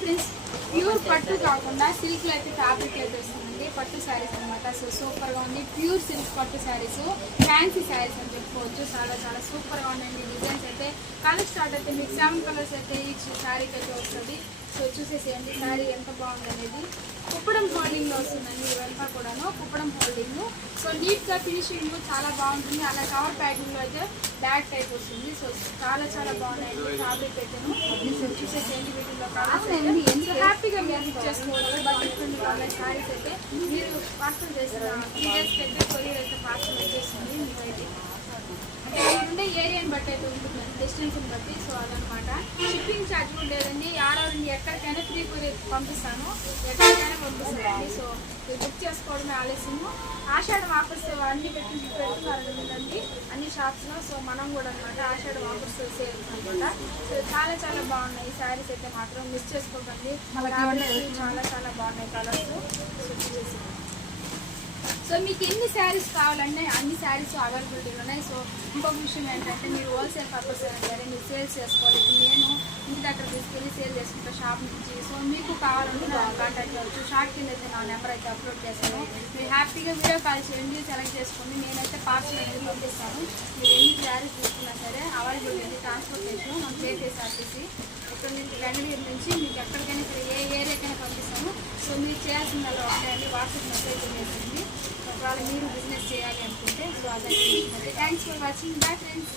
Friends pure పట్టు కాకుండా సిల్క్లో అయితే ఫ్యాబ్రిక్ అయితే వస్తుందండి. పట్టు శారీస్ అనమాట. సో సూపర్గా ఉంది. ప్యూర్ సిల్క్ పట్టు శారీస్, ఫ్యాన్సీ శారీస్ అని చెప్పుకోవచ్చు. చాలా చాలా సూపర్గా ఉన్నాయండి. డిజైన్స్ అయితే కలర్ స్టార్ట్ అయితే మీకు 7 కలర్స్ అయితే ఈ శారీకి అయితే వస్తుంది. సో చూసేసేయండి శారీ ఎంత బాగుందనేది. కుప్పడం హోల్డింగ్లో వస్తుందండి. ఇవంతా కూడాను కుప్పడం హోల్డింగ్. సో నీట్గా ఫినిషింగ్ చాలా బాగుంటుంది. అలా కవర్ ప్యాకింగ్లో అయితే బ్యాక్ టైప్ వస్తుంది. సో చాలా చాలా బాగున్నాయండి ఫ్యాబ్రిక్ అయితేను. సో చూసేసేయండి వీటిలో కలర్స్ ఎంత హ్యాపీగా మీరు బుక్ చేసుకోవచ్చు. బడ్జెట్ ఆన్లైన్ శారీస్ అయితే మీరు పార్సల్ చేసిన 3 డేస్కి అయితే కొరియర్ అయితే పార్సల్ వచ్చేస్తుంది మీకైతే. అంటే మీరుండే ఏరియాని బట్టి అయితే ఉంటుందండి, డిస్టెన్స్ని బట్టి. సో అదనమాట. షిప్పింగ్ ఛార్జ్ కూడా లేదండి. నుండి ఎక్కడికైనా ఫ్రీ కొరియర్ పంపిస్తాను, ఎక్కడికైనా పంపిస్తానండి. సో మీరు బుక్ చేసుకోవడమే ఆలస్యము. ఆషాఢం ఆఫర్స్ అన్ని పెడుతున్నారండి అన్ని షాప్స్లో. సో మనం కూడా అనమాట ఆషాఢం ఆఫర్స్ సేల్స్ అనమాట. సో చాలా చాలా బాగున్నాయి శారీస్ అయితే మాత్రం మిస్ చేసుకోకండి. చాలా చాలా బాగున్నాయి కలర్స్. సో చూసేసి సో మీకు ఎన్ని శారీస్ కావాలంటే అన్ని శారీస్ అవైలబిలిటీలో ఉన్నాయి. సో ఇంకొక విషయం ఏంటంటే మీరు హోల్సేల్ పర్పస్ అయినా సరే మీరు సేల్స్ చేసుకోవాలి. ఇప్పుడు నేను ఇంటి దగ్గర తీసుకెళ్ళి సేల్ చేసుకుంటా షాప్ నుంచి. సో మీకు కావాలంటే కాంటాక్ట్ అవ్వచ్చు. షార్ట్ కింద అయితే నా నెంబర్ అయితే అప్లోడ్ చేస్తాను. మీరు హ్యాపీగా వీడియో కాల్ చేయండి, సెలెక్ట్ చేసుకోండి. నేనైతే పార్సల్ అనేది పంపిస్తాను. మీరు ఎన్ని శారీస్ తీసుకున్నా సరే అవైలబిలిటీ ట్రాన్స్పోర్టేషన్ మనం చేసేసి ఇక్కడ నుంచి వెంగళూరు నుంచి మీకు ఎక్కడికైనా సరే ఏ ఏరియాకైనా పంపిస్తాము. సో మీరు చేయాల్సిందల్లా ఒకటే వాట్సాప్ మెసేజ్ చేసింది ఒకవేళ మీరు బిజినెస్ చేయాలి అనుకుంటే. సో అదే thanks for watching. Bye friends.